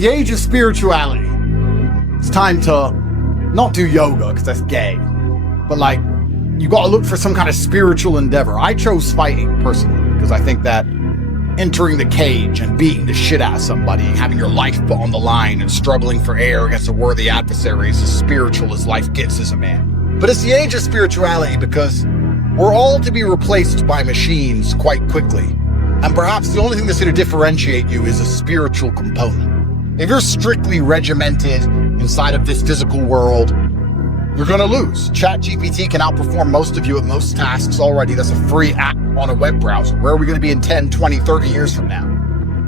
the age of spirituality. It's time to not do yoga, because that's gay, but like, you gotta look for some kind of spiritual endeavor. I chose fighting, personally, because I think that entering the cage and beating the shit out of somebody, having your life put on the line and struggling for air against a worthy adversary is as spiritual as life gets as a man. But it's the age of spirituality because we're all to be replaced by machines quite quickly. And perhaps the only thing that's going to differentiate you is a spiritual component. If you're strictly regimented inside of this physical world, you're going to lose. ChatGPT can outperform most of you at most tasks already. That's a free app on a web browser. Where are we going to be in 10, 20, 30 years from now?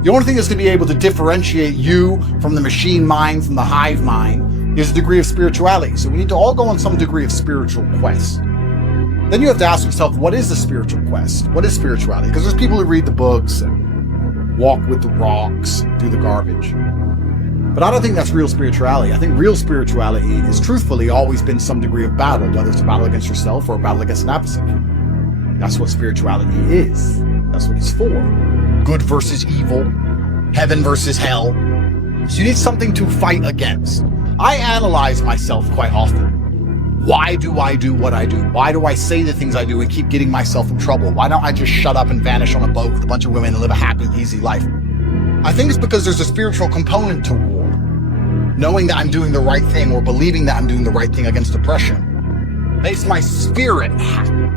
The only thing that's going to be able to differentiate you from the machine mind, from the hive mind, is a degree of spirituality. So we need to all go on some degree of spiritual quest. Then you have to ask yourself, what is the spiritual quest? What is spirituality? Because there's people who read the books and walk with the rocks and do the garbage. But I don't think that's real spirituality. I think real spirituality is truthfully always been some degree of battle, whether it's a battle against yourself or a battle against an adversary. That's what spirituality is. That's what it's for. Good versus evil, heaven versus hell. So you need something to fight against. I analyze myself quite often. Why do I do what I do? Why do I say the things I do and keep getting myself in trouble? Why don't I just shut up and vanish on a boat with a bunch of women and live a happy, easy life? I think it's because there's a spiritual component to war. Knowing that I'm doing the right thing or believing that I'm doing the right thing against oppression makes my spirit happy.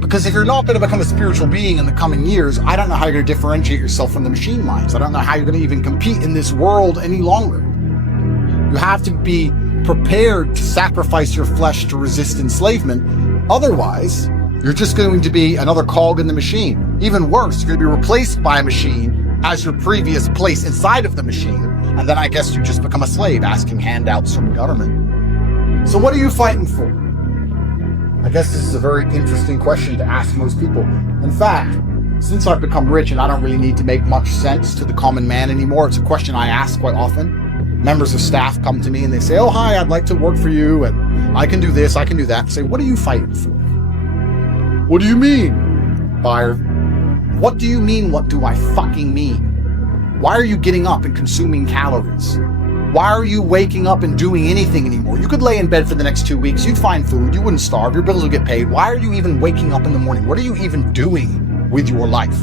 Because if you're not going to become a spiritual being in the coming years, I don't know how you're going to differentiate yourself from the machine minds. I don't know how you're going to even compete in this world any longer. You have to be prepared to sacrifice your flesh to resist enslavement. Otherwise, you're just going to be another cog in the machine. Even worse, you're going to be replaced by a machine as your previous place inside of the machine. And then I guess you just become a slave asking handouts from the government. So what are you fighting for? I guess this is a very interesting question to ask most people. In fact, since I've become rich and I don't really need to make much sense to the common man anymore, it's a question I ask quite often. Members of staff come to me and they say, oh, hi, I'd like to work for you, and I can do this, I can do that. I say, what are you fighting for? What do you mean? Buyer, what do you mean, what do I fucking mean? Why are you getting up and consuming calories? Why are you waking up and doing anything anymore? You could lay in bed for the next 2 weeks, you'd find food, you wouldn't starve, your bills would get paid. Why are you even waking up in the morning? What are you even doing with your life?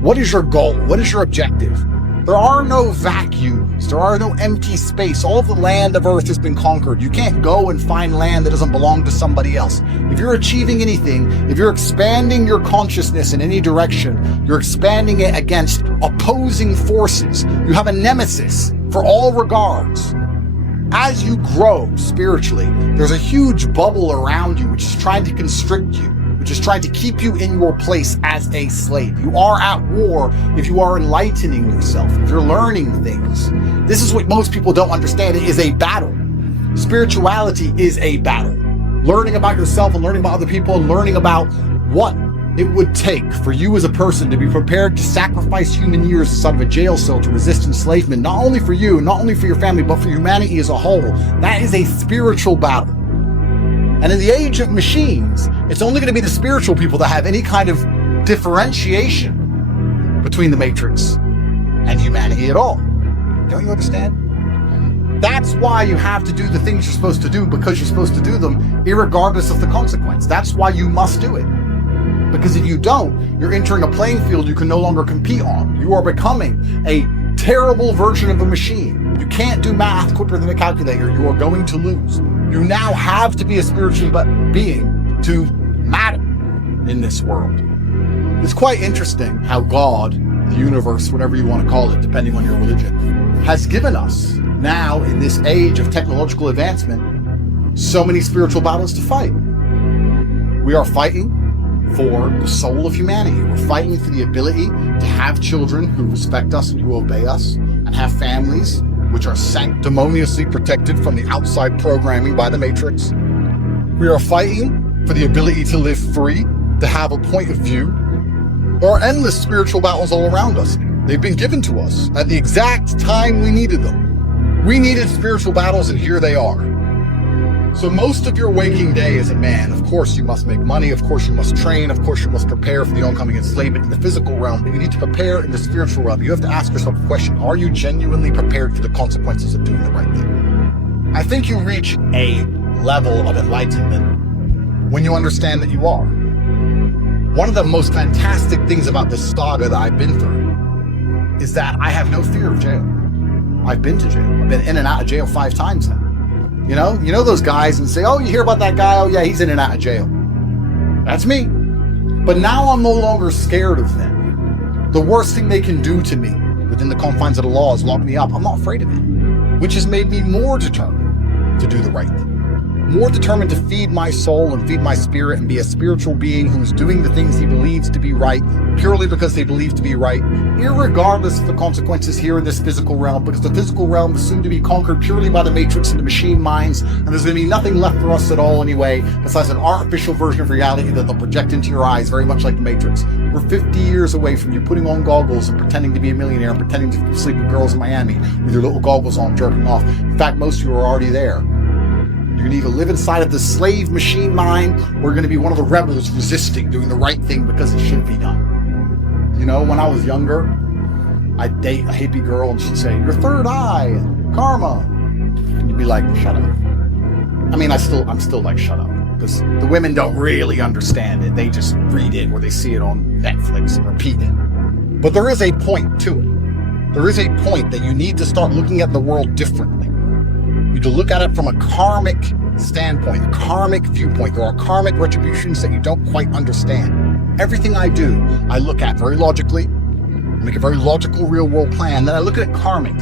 What is your goal? What is your objective? There are no vacuums. There are no empty space. All of the land of Earth has been conquered. You can't go and find land that doesn't belong to somebody else. If you're achieving anything, if you're expanding your consciousness in any direction, you're expanding it against opposing forces. You have a nemesis for all regards. As you grow spiritually, there's a huge bubble around you which is trying to constrict you, which is trying to keep you in your place as a slave. You are at war if you are enlightening yourself, if you're learning things. This is what most people don't understand. It is a battle. Spirituality is a battle. Learning about yourself and learning about other people and learning about what it would take for you as a person to be prepared to sacrifice human years inside of a jail cell to resist enslavement, not only for you, not only for your family, but for humanity as a whole. That is a spiritual battle. And in the age of machines, it's only going to be the spiritual people that have any kind of differentiation between the Matrix and humanity at all. Don't you understand? That's why you have to do the things you're supposed to do, because you're supposed to do them irregardless of the consequence. That's why you must do it. Because if you don't, you're entering a playing field you can no longer compete on. You are becoming a terrible version of a machine. You can't do math quicker than a calculator. You are going to lose. You now have to be a spiritual being to matter in this world. It's quite interesting how God, the universe, whatever you want to call it, depending on your religion, has given us now in this age of technological advancement so many spiritual battles to fight. We are fighting for the soul of humanity. We're fighting for the ability to have children who respect us and who obey us, and have families which are sanctimoniously protected from the outside programming by the Matrix. We are fighting for the ability to live free, to have a point of view. There are endless spiritual battles all around us. They've been given to us at the exact time we needed them. We needed spiritual battles, and here they are. So most of your waking day as a man, of course you must make money, of course you must train, of course you must prepare for the oncoming enslavement in the physical realm, but you need to prepare in the spiritual realm. You have to ask yourself a question: are you genuinely prepared for the consequences of doing the right thing? I think you reach a level of enlightenment when you understand that you are. One of the most fantastic things about this saga that I've been through is that I have no fear of jail. I've been to jail. I've been in and out of jail 5 times now. You know those guys and say, oh, you hear about that guy? Oh yeah, he's in and out of jail. That's me. But now I'm no longer scared of them. The worst thing they can do to me within the confines of the law is lock me up. I'm not afraid of it, which has made me more determined to do the right thing. More determined to feed my soul and feed my spirit and be a spiritual being who's doing the things he believes to be right purely because they believe to be right, irregardless of the consequences here in this physical realm, because the physical realm is soon to be conquered purely by the Matrix and the machine minds, and there's going to be nothing left for us at all anyway, besides an artificial version of reality that they'll project into your eyes, very much like the Matrix. We're 50 years away from you putting on goggles and pretending to be a millionaire and pretending to sleep with girls in Miami with your little goggles on, jerking off. In fact, most of you are already there. You're going to either live inside of the slave machine mind, or you're going to be one of the rebels resisting, doing the right thing because it should be done. You know, when I was younger, I'd date a hippie girl and she'd say, your third eye, karma. And you'd be like, shut up. I mean, I'm still like, shut up. Because the women don't really understand it. They just read it or they see it on Netflix and repeat it. But there is a point to it. There is a point that you need to start looking at the world differently. You need to look at it from a karmic standpoint, a karmic viewpoint. There are karmic retributions that you don't quite understand. Everything I do, I look at very logically, make a very logical real world plan, then I look at it karmic.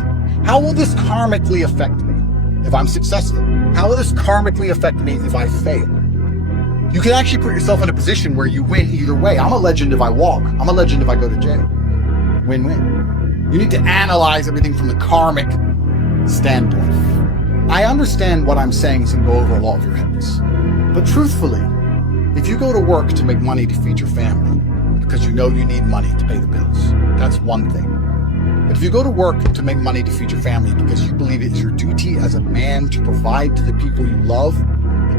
How will this karmically affect me if I'm successful? How will this karmically affect me if I fail? You can actually put yourself in a position where you win either way. I'm a legend if I walk. I'm a legend if I go to jail. Win-win. You need to analyze everything from the karmic standpoint. I understand what I'm saying is going to go over a lot of your heads. But truthfully, if you go to work to make money to feed your family, because you know you need money to pay the bills, that's one thing. But if you go to work to make money to feed your family because you believe it is your duty as a man to provide to the people you love,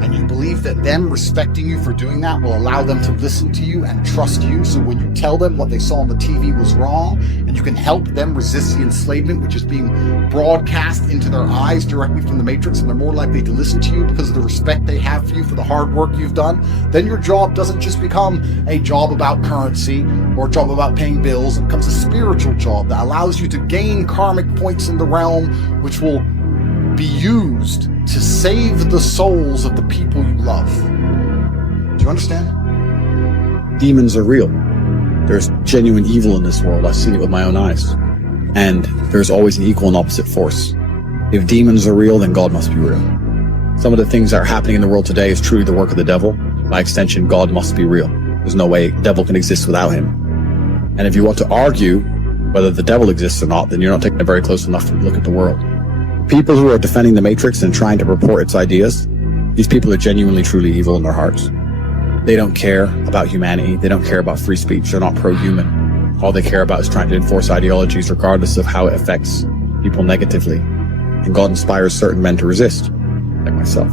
and you believe that them respecting you for doing that will allow them to listen to you and trust you, so when you tell them what they saw on the TV was wrong, and you can help them resist the enslavement which is being broadcast into their eyes directly from the Matrix, and they're more likely to listen to you because of the respect they have for you for the hard work you've done, then your job doesn't just become a job about currency or a job about paying bills. It becomes a spiritual job that allows you to gain karmic points in the realm which will be used to save the souls of the people you love. Do you understand? Demons are real. There's genuine evil in this world. I've seen it with my own eyes. And there's always an equal and opposite force. If demons are real, then God must be real. Some of the things that are happening in the world today is truly the work of the devil. By extension, God must be real. There's no way the devil can exist without him. And if you want to argue whether the devil exists or not, then you're not taking a very close enough look at the world. People who are defending the Matrix and trying to purport its ideas, these people are genuinely, truly evil in their hearts. They don't care about humanity. They don't care about free speech. They're not pro-human. All they care about is trying to enforce ideologies regardless of how it affects people negatively. And God inspires certain men to resist, like myself.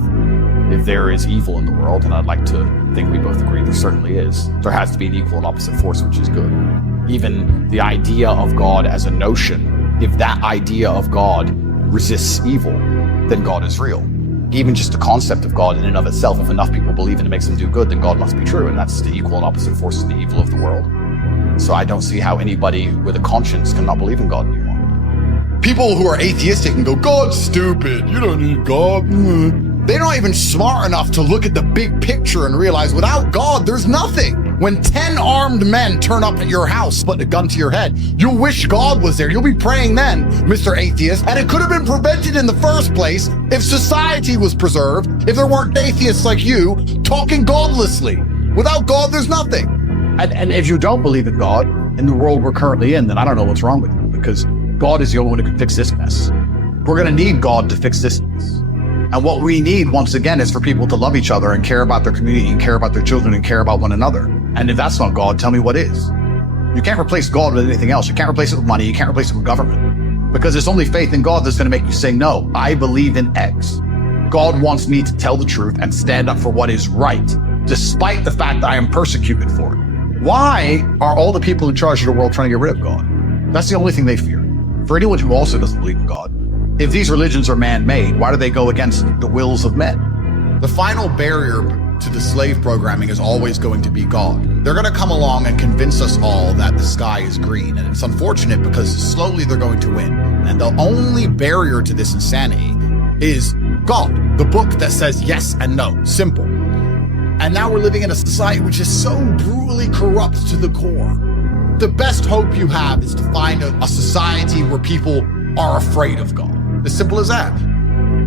If there is evil in the world, and I'd like to think we both agree there certainly is, there has to be an equal and opposite force, which is good. Even the idea of God as a notion, if that idea of God resists evil, then God is real. Even just the concept of God in and of itself, if enough people believe and it makes them do good, then God must be true, and that's the equal and opposite force of the evil of the world. So I don't see how anybody with a conscience cannot believe in God anymore. People who are atheistic and go, God's stupid, you don't need God. They're not even smart enough to look at the big picture and realize without God, there's nothing. When 10 armed men turn up at your house, put a gun to your head, you'll wish God was there. You'll be praying then, Mr. Atheist. And it could have been prevented in the first place if society was preserved, if there weren't atheists like you talking godlessly. Without God, there's nothing. And if you don't believe in God, in the world we're currently in, then I don't know what's wrong with you, because God is the only one who can fix this mess. We're going to need God to fix this mess. And what we need, once again, is for people to love each other and care about their community and care about their children and care about one another. And if that's not God, tell me what is. You can't replace God with anything else. You can't replace it with money. You can't replace it with government. Because it's only faith in God that's going to make you say, no, I believe in X. God wants me to tell the truth and stand up for what is right, despite the fact that I am persecuted for it. Why are all the people in charge of the world trying to get rid of God? That's the only thing they fear. For anyone who also doesn't believe in God, if these religions are man-made, why do they go against the wills of men? The final barrier to the slave programming is always going to be God. They're going to come along and convince us all that the sky is green. And it's unfortunate because slowly they're going to win. And the only barrier to this insanity is God, the book that says yes and no, simple. And now we're living in a society which is so brutally corrupt to the core. The best hope you have is to find a society where people are afraid of God. As simple as that.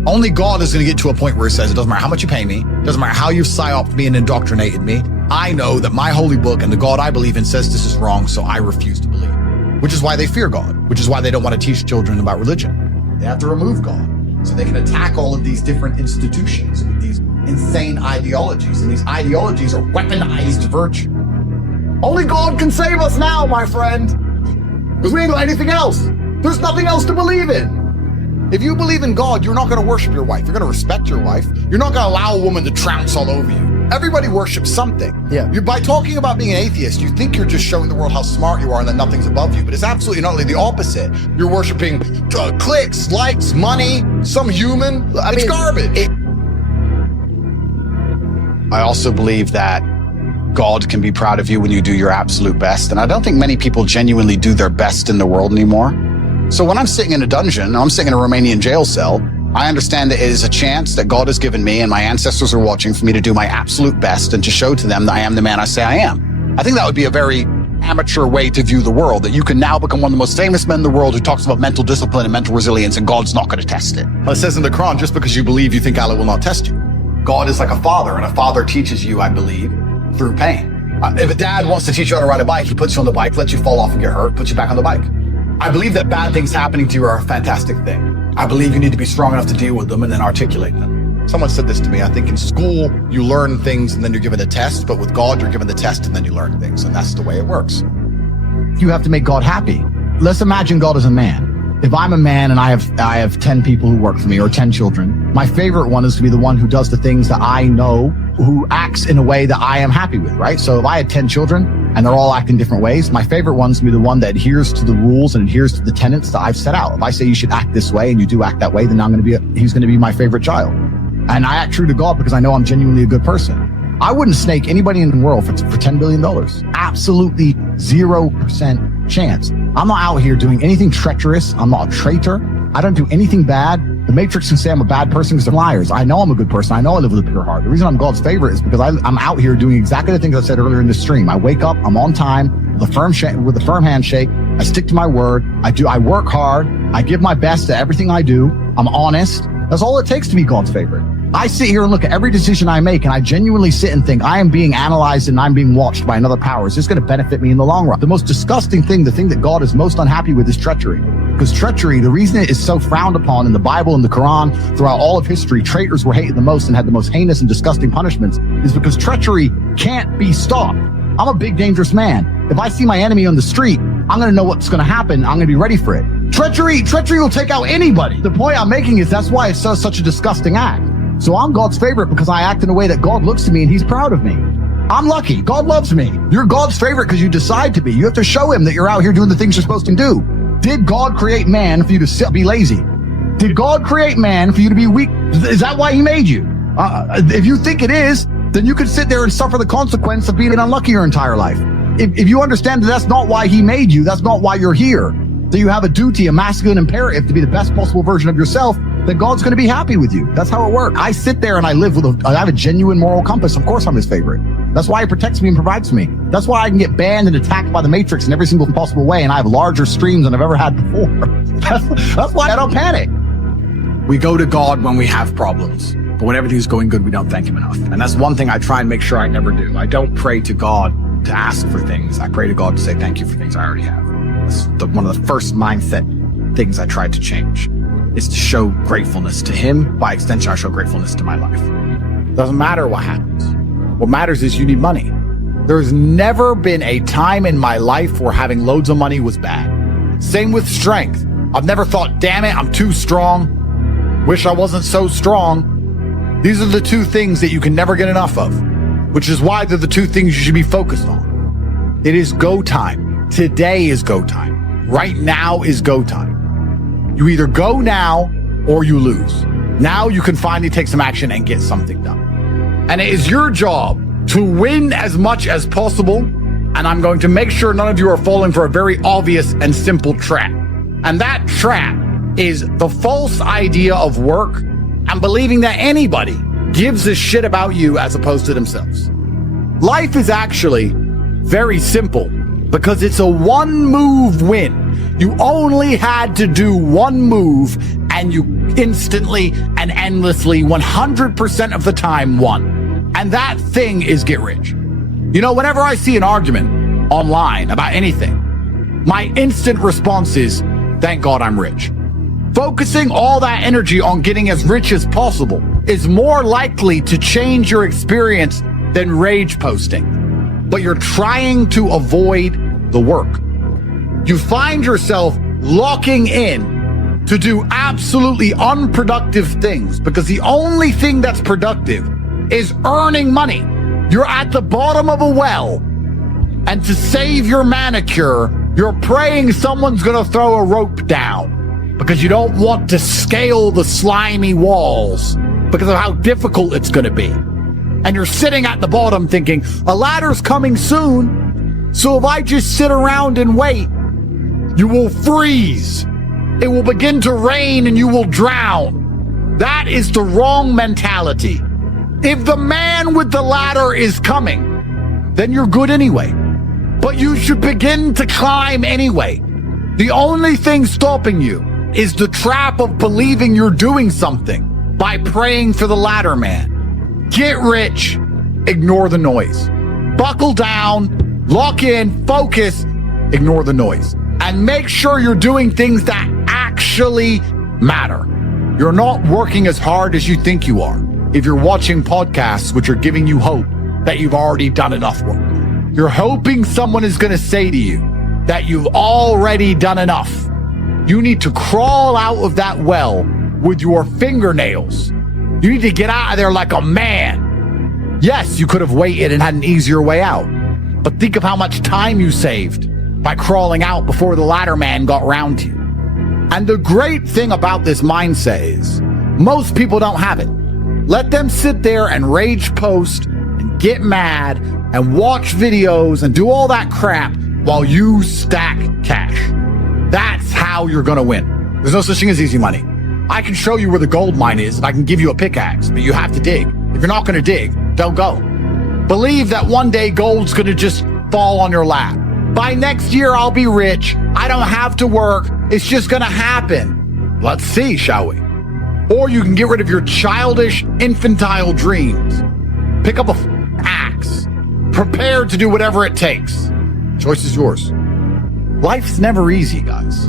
Only God is going to get to a point where he says, it doesn't matter how much you pay me, it doesn't matter how you've psyoped me and indoctrinated me. I know that my holy book and the God I believe in says this is wrong, so I refuse to believe. Which is why they fear God, which is why they don't want to teach children about religion. They have to remove God so they can attack all of these different institutions with these insane ideologies. And these ideologies are weaponized virtue. Only God can save us now, my friend. Because we ain't got anything else. There's nothing else to believe in. If you believe in God, you're not going to worship your wife. You're going to respect your wife. You're not going to allow a woman to trounce all over you. Everybody worships something. Yeah. By talking about being an atheist, you think you're just showing the world how smart you are and that nothing's above you. But it's absolutely not only the opposite. You're worshiping clicks, likes, money, some human. It's garbage. I also believe that God can be proud of you when you do your absolute best. And I don't think many people genuinely do their best in the world anymore. So when I'm sitting in a dungeon, I'm sitting in a Romanian jail cell, I understand that it is a chance that God has given me and my ancestors are watching for me to do my absolute best and to show to them that I am the man I say I am. I think that would be a very amateur way to view the world, that you can now become one of the most famous men in the world who talks about mental discipline and mental resilience, and God's not going to test it. Well, it says in the Quran, just because you believe, you think Allah will not test you. God is like a father, and a father teaches you, I believe, through pain. If a dad wants to teach you how to ride a bike, he puts you on the bike, lets you fall off and get hurt, puts you back on the bike. I believe that bad things happening to you are a fantastic thing. I believe you need to be strong enough to deal with them and then articulate them. Someone said this to me. I think in school, you learn things and then you're given a test, but with God, you're given the test and then you learn things. And that's the way it works. You have to make God happy. Let's imagine God is a man. If I'm a man and I have 10 people who work for me or 10 children, my favorite one is to be the one who does the things that I know, who acts in a way that I am happy with, right? So if I had 10 children and they're all acting different ways, my favorite one's gonna be the one that adheres to the rules and adheres to the tenets that I've set out. If I say you should act this way and you do act that way, then he's gonna be my favorite child. And I act true to God because I know I'm genuinely a good person. I wouldn't snake anybody in the world for $10 billion. Absolutely 0% chance. I'm not out here doing anything treacherous. I'm not a traitor. I don't do anything bad. The Matrix can say I'm a bad person because they're liars. I know I'm a good person. I know I live with a pure heart. The reason I'm God's favorite is because I'm out here doing exactly the things I said earlier in the stream. I wake up, I'm on time, with a firm handshake. I stick to my word. I work hard. I give my best to everything I do. I'm honest. That's all it takes to be God's favorite. I sit here and look at every decision I make, and I genuinely sit and think, I am being analyzed and I'm being watched by another power. Is this going to benefit me in the long run? The most disgusting thing, the thing that God is most unhappy with, is treachery. Because treachery, the reason it is so frowned upon in the Bible and the Quran, throughout all of history, traitors were hated the most and had the most heinous and disgusting punishments, is because treachery can't be stopped. I'm a big, dangerous man. If I see my enemy on the street, I'm going to know what's going to happen. I'm going to be ready for it. Treachery will take out anybody. The point I'm making is that's why it's such a disgusting act. So I'm God's favorite because I act in a way that God looks to me and he's proud of me. I'm lucky. God loves me. You're God's favorite because you decide to be. You have to show him that you're out here doing the things you're supposed to do. Did God create man for you to be lazy? Did God create man for you to be weak? Is that why he made you? If you think it is, then you could sit there and suffer the consequence of being unlucky your entire life. If you understand that that's not why he made you, that's not why you're here, that you have a duty, a masculine imperative to be the best possible version of yourself, then God's going to be happy with you. That's how it works. I sit there and I live I have a genuine moral compass. Of course I'm his favorite. That's why he protects me and provides for me. That's why I can get banned and attacked by the Matrix in every single possible way, and I have larger streams than I've ever had before. That's why I don't panic. We go to God when we have problems, but when everything's going good, we don't thank him enough. And that's one thing I try and make sure I never do. I don't pray to God to ask for things. I pray to God to say thank you for things I already have. That's one of the first mindset things I tried to change, is to show gratefulness to him. By extension, I show gratefulness to my life. Doesn't matter what happens. What matters is you need money. There's never been a time in my life where having loads of money was bad. Same with strength. I've never thought, damn it, I'm too strong. Wish I wasn't so strong. These are the two things that you can never get enough of, which is why they're the two things you should be focused on. It is go time. Today is go time. Right now is go time. You either go now or you lose. Now you can finally take some action and get something done. And it is your job to win as much as possible. And I'm going to make sure none of you are falling for a very obvious and simple trap. And that trap is the false idea of work and believing that anybody gives a shit about you as opposed to themselves. Life is actually very simple because it's a one-move win. You only had to do one move and you instantly and endlessly 100% of the time won. And that thing is get rich. You know, whenever I see an argument online about anything, my instant response is, thank God I'm rich. Focusing all that energy on getting as rich as possible is more likely to change your experience than rage posting. But you're trying to avoid the work. You find yourself locking in to do absolutely unproductive things because the only thing that's productive is earning money. You're at the bottom of a well, and to save your manicure, you're praying someone's gonna throw a rope down because you don't want to scale the slimy walls because of how difficult it's gonna be. And you're sitting at the bottom thinking, a ladder's coming soon, so if I just sit around and wait, you will freeze. It will begin to rain and you will drown. That is the wrong mentality. If the man with the ladder is coming, then you're good anyway. But you should begin to climb anyway. The only thing stopping you is the trap of believing you're doing something by praying for the ladder man. Get rich, ignore the noise. Buckle down, lock in, focus, ignore the noise. And make sure you're doing things that actually matter. You're not working as hard as you think you are if you're watching podcasts which are giving you hope that you've already done enough work. You're hoping someone is going to say to you that you've already done enough. You need to crawl out of that well with your fingernails. You need to get out of there like a man. Yes, you could have waited and had an easier way out, but think of how much time you saved by crawling out before the ladder man got round to you. And the great thing about this mindset is most people don't have it. Let them sit there and rage post and get mad and watch videos and do all that crap while you stack cash. That's how you're gonna win. There's no such thing as easy money. I can show you where the gold mine is and I can give you a pickaxe, but you have to dig. If you're not gonna dig, don't go. Believe that one day gold's gonna just fall on your lap. By next year, I'll be rich. I don't have to work. It's just gonna happen. Let's see, shall we? Or you can get rid of your childish, infantile dreams. Pick up an axe. Prepare to do whatever it takes. Choice is yours. Life's never easy, guys.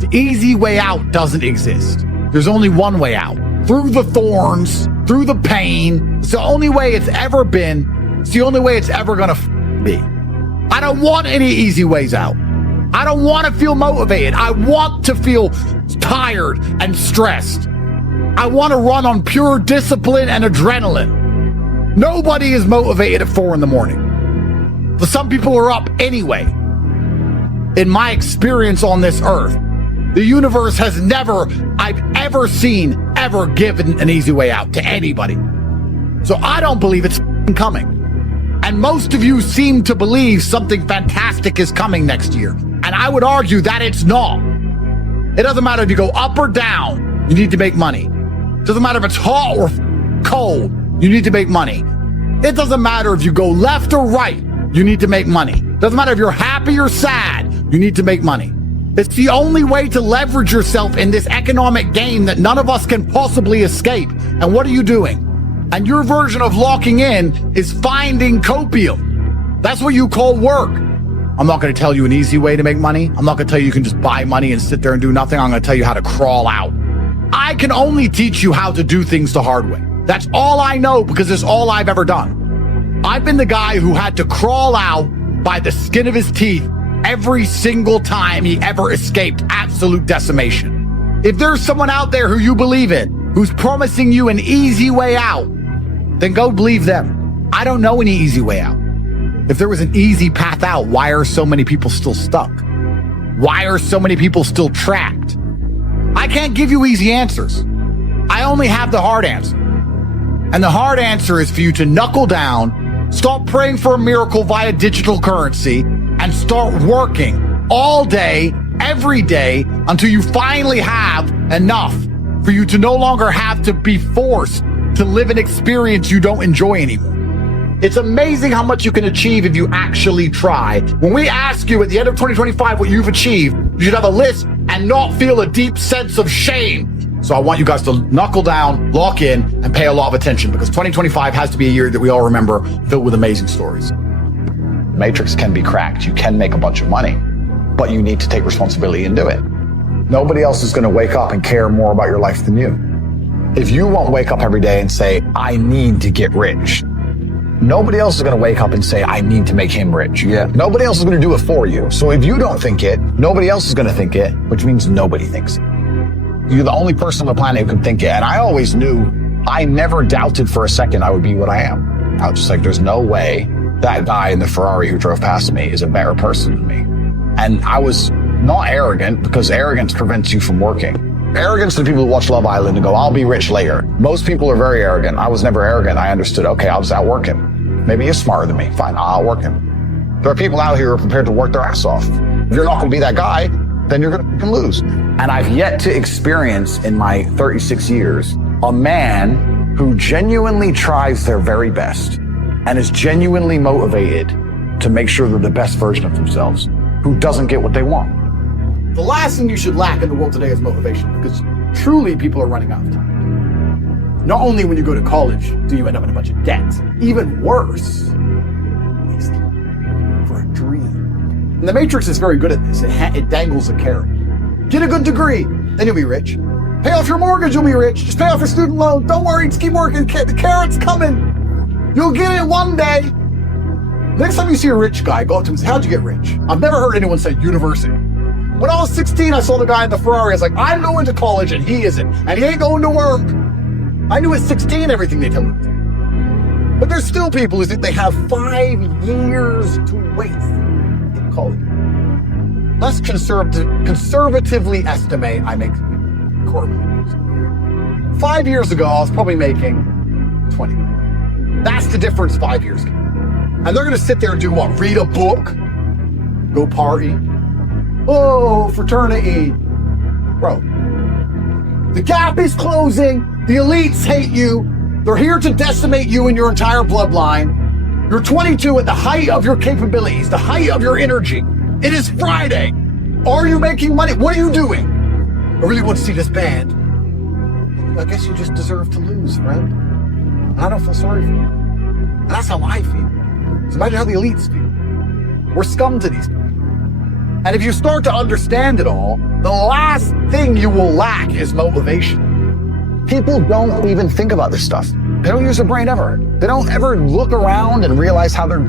The easy way out doesn't exist. There's only one way out. Through the thorns, through the pain. It's the only way it's ever been. It's the only way it's ever gonna be. I don't want any easy ways out. I don't want to feel motivated. I want to feel tired and stressed. I want to run on pure discipline and adrenaline. Nobody is motivated at 4 a.m. But some people are up anyway. In my experience on this earth, the universe has never, I've ever seen, ever given an easy way out to anybody. So I don't believe it's coming. And most of you seem to believe something fantastic is coming next year. And I would argue that it's not. It doesn't matter if you go up or down, you need to make money. It doesn't matter if it's hot or cold, you need to make money. It doesn't matter if you go left or right, you need to make money. It doesn't matter if you're happy or sad, you need to make money. It's the only way to leverage yourself in this economic game that none of us can possibly escape. And what are you doing? And your version of locking in is finding copium. That's what you call work. I'm not going to tell you an easy way to make money. I'm not going to tell you can just buy money and sit there and do nothing. I'm going to tell you how to crawl out. I can only teach you how to do things the hard way. That's all I know because it's all I've ever done. I've been the guy who had to crawl out by the skin of his teeth every single time he ever escaped absolute decimation. If there's someone out there who you believe in who's promising you an easy way out, then go believe them. I don't know any easy way out. If there was an easy path out, why are so many people still stuck? Why are so many people still trapped? I can't give you easy answers. I only have the hard answer. And the hard answer is for you to knuckle down, stop praying for a miracle via digital currency, and start working all day, every day, until you finally have enough for you to no longer have to be forced to live an experience you don't enjoy anymore. It's amazing how much you can achieve if you actually try. When we ask you at the end of 2025 what you've achieved, you should have a list and not feel a deep sense of shame. So I want you guys to knuckle down, lock in, and pay a lot of attention, because 2025 has to be a year that we all remember, filled with amazing stories. The matrix can be cracked. You can make a bunch of money, but you need to take responsibility and do it. Nobody else is going to wake up and care more about your life than you. If you won't wake up every day and say, I need to get rich, nobody else is going to wake up and say, I need to make him rich. Yeah. Nobody else is going to do it for you. So if you don't think it, nobody else is going to think it, which means nobody thinks it. You're the only person on the planet who can think it. And I always knew, I never doubted for a second I would be what I am. I was just like, there's no way that guy in the Ferrari who drove past me is a better person than me. And I was not arrogant, because arrogance prevents you from working. Arrogance to the people who watch Love Island and go, I'll be rich later. Most people are very arrogant. I was never arrogant. I understood, okay, I'll just outwork him. Maybe he's smarter than me. Fine, I'll outwork him. There are people out here who are prepared to work their ass off. If you're not going to be that guy, then you're going to lose. And I've yet to experience in my 36 years a man who genuinely tries their very best and is genuinely motivated to make sure they're the best version of themselves, who doesn't get what they want. The last thing you should lack in the world today is motivation, because truly people are running out of time. Not only when you go to college do you end up in a bunch of debt, even worse, wasting for a dream. And the Matrix is very good at this. It dangles a carrot. Get a good degree, then you'll be rich. Pay off your mortgage, you'll be rich. Just pay off your student loan. Don't worry, just keep working. The carrot's coming. You'll get it one day. Next time you see a rich guy, go up to him and say, how'd you get rich? I've never heard anyone say university. When I was 16, I saw the guy in the Ferrari. I was like, I'm going to college and he isn't. And he ain't going to work. I knew at 16 everything they tell me. But there's still people who think they have 5 years to waste in college. Let's conservatively estimate I make $250,000. 5 years ago, I was probably making 20. That's the difference 5 years ago. And they're going to sit there and do what? Read a book? Go party? Oh, fraternity. Bro, the gap is closing. The elites hate you. They're here to decimate you and your entire bloodline. You're 22 at the height of your capabilities, the height of your energy. It is Friday. Are you making money? What are you doing? I really want to see this band. I guess you just deserve to lose, friend. I don't feel sorry for you. And that's how I feel. So imagine how the elites feel. We're scum to these people. And if you start to understand it all, the last thing you will lack is motivation. People don't even think about this stuff. They don't use their brain ever. They don't ever look around and realize how they're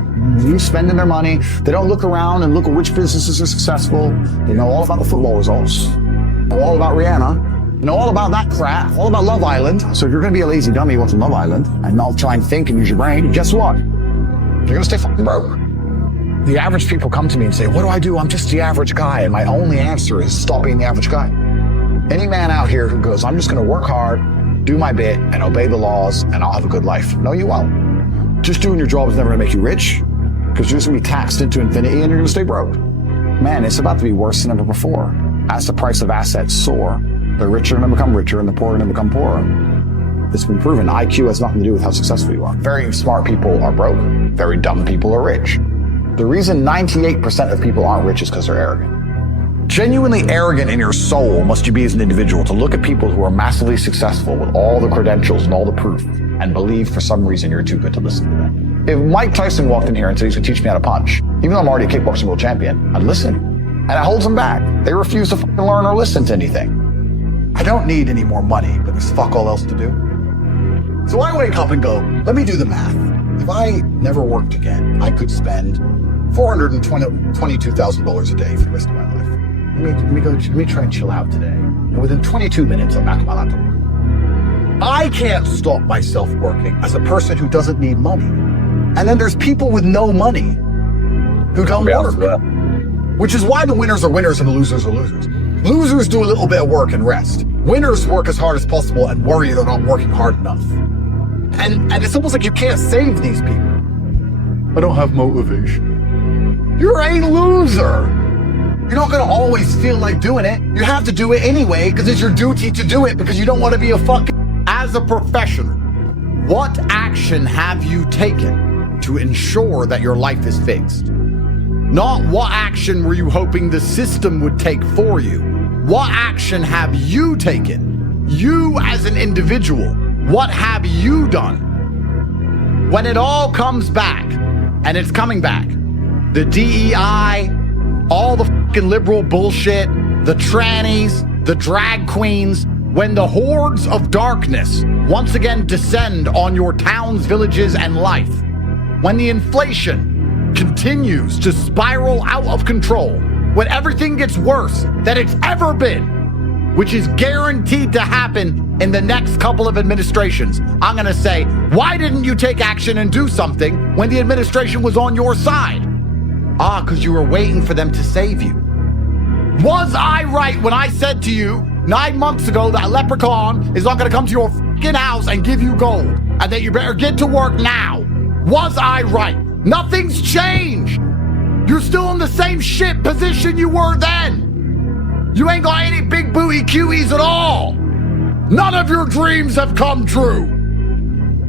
spending their money. They don't look around and look at which businesses are successful. They know all about the football results, know all about Rihanna, know all about that crap, all about Love Island. So if you're going to be a lazy dummy watching Love Island and not try and think and use your brain, guess what? You're going to stay fucking broke. The average people come to me and say, what do I do? I'm just the average guy. And my only answer is stop being the average guy. Any man out here who goes, I'm just going to work hard, do my bit, and obey the laws, and I'll have a good life. No, you won't. Just doing your job is never going to make you rich, because you're just going to be taxed into infinity and you're going to stay broke. Man, it's about to be worse than ever before. As the price of assets soar, the richer are going to become richer and the poor are going to become poorer. It's been proven. IQ has nothing to do with how successful you are. Very smart people are broke. Very dumb people are rich. The reason 98% of people aren't rich is because they're arrogant. Genuinely arrogant in your soul must you be as an individual to look at people who are massively successful with all the credentials and all the proof and believe for some reason you're too good to listen to them. If Mike Tyson walked in here and said he's going to teach me how to punch, even though I'm already a kickboxing world champion, I'd listen. And it holds them back. They refuse to fucking learn or listen to anything. I don't need any more money, but there's fuck all else to do. So I wake up and go, let me do the math. If I never worked again, I could spend $422,000 a day for the rest of my life. Let me try and chill out today. And within 22 minutes, I'm back on my laptop. I can't stop myself working as a person who doesn't need money. And then there's people with no money who don't work. Which is why the winners are winners and the losers are losers. Losers do a little bit of work and rest. Winners work as hard as possible and worry they're not working hard enough. And it's almost like you can't save these people. I don't have motivation. You're a loser. You're not gonna always feel like doing it. You have to do it anyway because it's your duty to do it because you don't want to be a fucking... As a professional, what action have you taken to ensure that your life is fixed? Not what action were you hoping the system would take for you. What action have you taken? You as an individual, what have you done? When it all comes back, and it's coming back, the DEI, all the fucking liberal bullshit, the trannies, the drag queens, when the hordes of darkness once again descend on your towns, villages, and life, when the inflation continues to spiral out of control, when everything gets worse than it's ever been, which is guaranteed to happen in the next couple of administrations, I'm gonna say, why didn't you take action and do something when the administration was on your side? Because you were waiting for them to save you. Was I right when I said to you 9 months ago that a leprechaun is not gonna come to your fucking house and give you gold, and that you better get to work now? Was I right? Nothing's changed. You're still in the same shit position you were then. You ain't got any big booty cuties at all. None of your dreams have come true.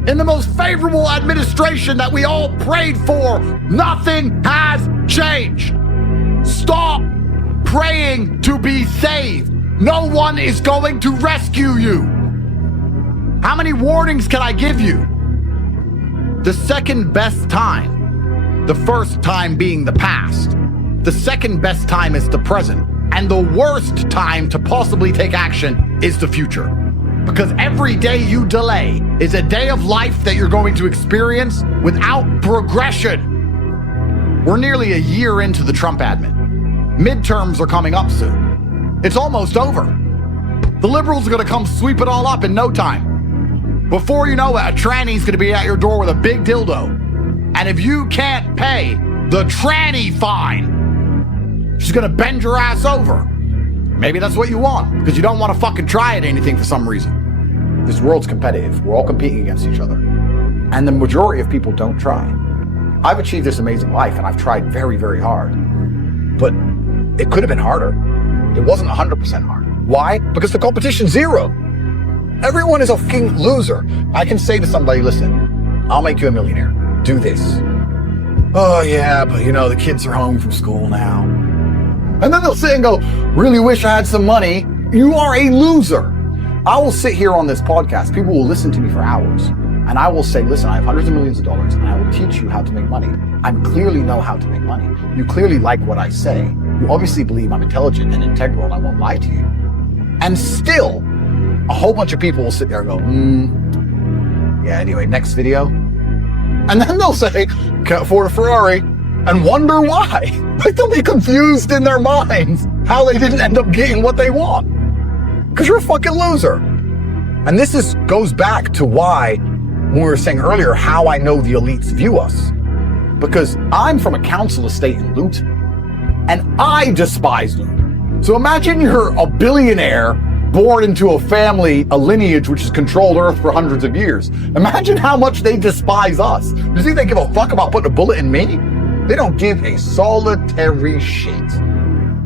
In the most favorable administration that we all prayed for, nothing has changed. Stop praying to be saved. No one is going to rescue you. How many warnings can I give you? The second best time, the first time being the past, the second best time is the present, and the worst time to possibly take action is the future. Because every day you delay is a day of life that you're going to experience without progression. We're nearly a year into the Trump admin. Midterms are coming up soon. It's almost over. The liberals are gonna come sweep it all up in no time. Before you know it, a tranny's gonna be at your door with a big dildo. And if you can't pay the tranny fine, she's gonna bend your ass over. Maybe that's what you want, because you don't want to fucking try at anything for some reason. This world's competitive. We're all competing against each other. And the majority of people don't try. I've achieved this amazing life, and I've tried very, very hard. But it could have been harder. It wasn't 100% hard. Why? Because the competition's zero. Everyone is a fucking loser. I can say to somebody, listen, I'll make you a millionaire. Do this. Oh yeah, but you know, the kids are home from school now. And then they'll sit and go, really wish I had some money. You are a loser. I will sit here on this podcast. People will listen to me for hours. And I will say, listen, I have hundreds of millions of dollars and I will teach you how to make money. I clearly know how to make money. You clearly like what I say. You obviously believe I'm intelligent and integral and I won't lie to you. And still, a whole bunch of people will sit there and go, yeah, anyway, next video. And then they'll say, can't afford a Ferrari, and wonder why. Like, they'll be confused in their minds how they didn't end up getting what they want. Because you're a fucking loser. And this goes back to why, when we were saying earlier, how I know the elites view us. Because I'm from a council estate in Luton, and I despise Luton. So imagine you're a billionaire born into a family, a lineage which has controlled Earth for hundreds of years. Imagine how much they despise us. Do you think they give a fuck about putting a bullet in me? They don't give a solitary shit.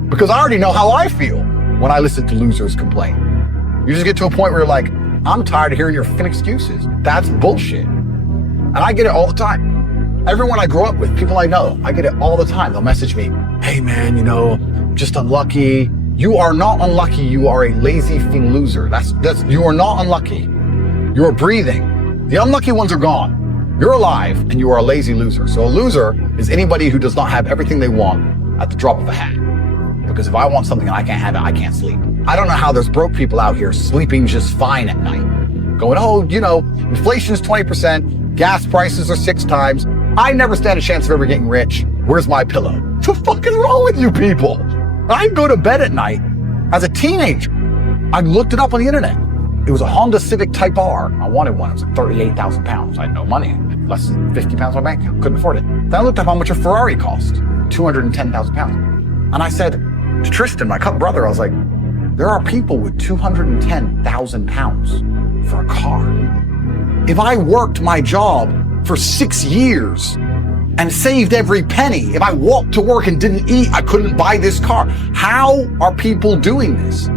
Because I already know how I feel when I listen to losers complain. You just get to a point where you're like, I'm tired of hearing your fucking excuses. That's bullshit. And I get it all the time. Everyone I grew up with, people I know, I get it all the time. They'll message me, hey man, you know, just unlucky. You are not unlucky. You are a lazy fucking loser. You are not unlucky. You are breathing. The unlucky ones are gone. You're alive and you are a lazy loser. So a loser is anybody who does not have everything they want at the drop of a hat. Because if I want something and I can't have it, I can't sleep. I don't know how there's broke people out here sleeping just fine at night. Going, oh, you know, inflation is 20%, gas prices are 6 times. I never stand a chance of ever getting rich. Where's my pillow? What's fucking wrong with you people? I go to bed at night as a teenager. I looked it up on the internet. It was a Honda Civic Type R. I wanted one. It was like 38,000 pounds. I had no money. Less than 50 pounds on my bank account. Couldn't afford it. Then I looked up how much a Ferrari cost. 210,000 pounds. And I said to Tristan, my brother, I was like, there are people with 210,000 pounds for a car. If I worked my job for 6 years and saved every penny, if I walked to work and didn't eat, I couldn't buy this car. How are people doing this?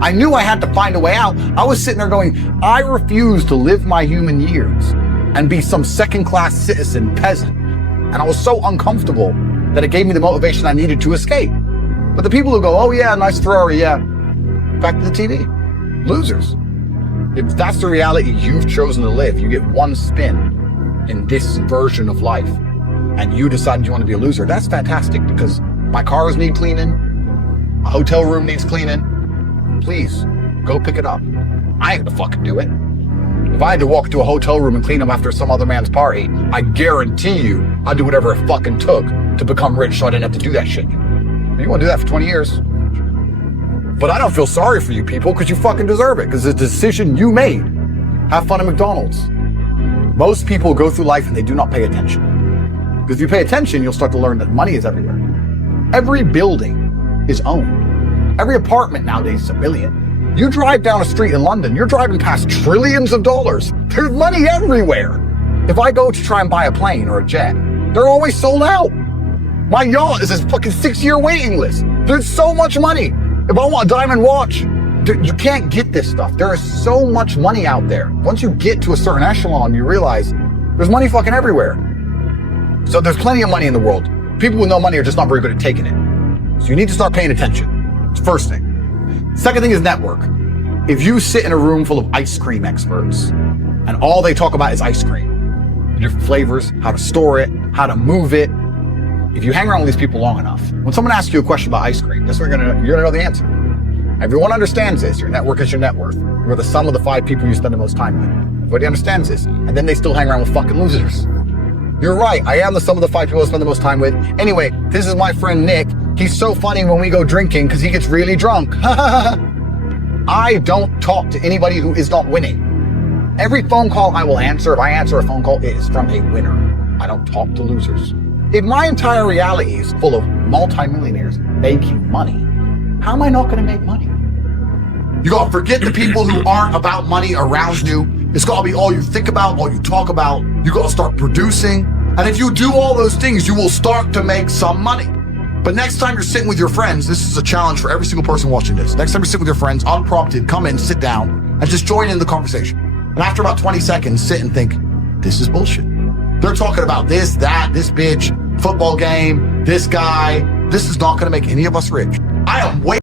I knew I had to find a way out. I was sitting there going, I refuse to live my human years and be some second-class citizen peasant. And I was so uncomfortable that it gave me the motivation I needed to escape. But the people who go, oh yeah, nice Ferrari, yeah, back to the TV. Losers. If that's the reality you've chosen to live, you get one spin in this version of life, and you decide you want to be a loser, that's fantastic, because my cars need cleaning, my hotel room needs cleaning. Please, go pick it up. I ain't gonna fucking do it. If I had to walk to a hotel room and clean up after some other man's party, I guarantee you I'd do whatever it fucking took to become rich so I didn't have to do that shit. You want to do that for 20 years. But I don't feel sorry for you people, because you fucking deserve it, because it's a decision you made. Have fun at McDonald's. Most people go through life and they do not pay attention. Because if you pay attention, you'll start to learn that money is everywhere. Every building is owned. Every apartment nowadays is $1 million. You drive down a street in London, you're driving past trillions of dollars. There's money everywhere. If I go to try and buy a plane or a jet, they're always sold out. My yacht is a fucking 6-year waiting list. There's so much money. If I want a diamond watch, you can't get this stuff. There is so much money out there. Once you get to a certain echelon, you realize there's money fucking everywhere. So there's plenty of money in the world. People with no money are just not very good at taking it. So you need to start paying attention. It's the first thing. Second thing is network. If you sit in a room full of ice cream experts and all they talk about is ice cream, different flavors, how to store it, how to move it, if you hang around with these people long enough, when someone asks you a question about ice cream, that's what you're gonna know the answer. Everyone understands this. Your network is your net worth. You're the sum of the 5 people you spend the most time with. Everybody understands this. And then they still hang around with fucking losers. You're right. I am the sum of the 5 people I spend the most time with. Anyway, this is my friend Nick. He's so funny when we go drinking because he gets really drunk. I don't talk to anybody who is not winning. Every phone call I will answer, if I answer a phone call, it is from a winner. I don't talk to losers. If my entire reality is full of multimillionaires making money, how am I not going to make money? You got to forget the people who aren't about money around you. It's got to be all you think about, all you talk about. You got to start producing. And if you do all those things, you will start to make some money. But next time you're sitting with your friends, this is a challenge for every single person watching this. Next time you're sitting with your friends, unprompted, come in, sit down, and just join in the conversation. And after about 20 seconds, sit and think, this is bullshit. They're talking about this, that, this bitch, football game, this guy. This is not going to make any of us rich. I am way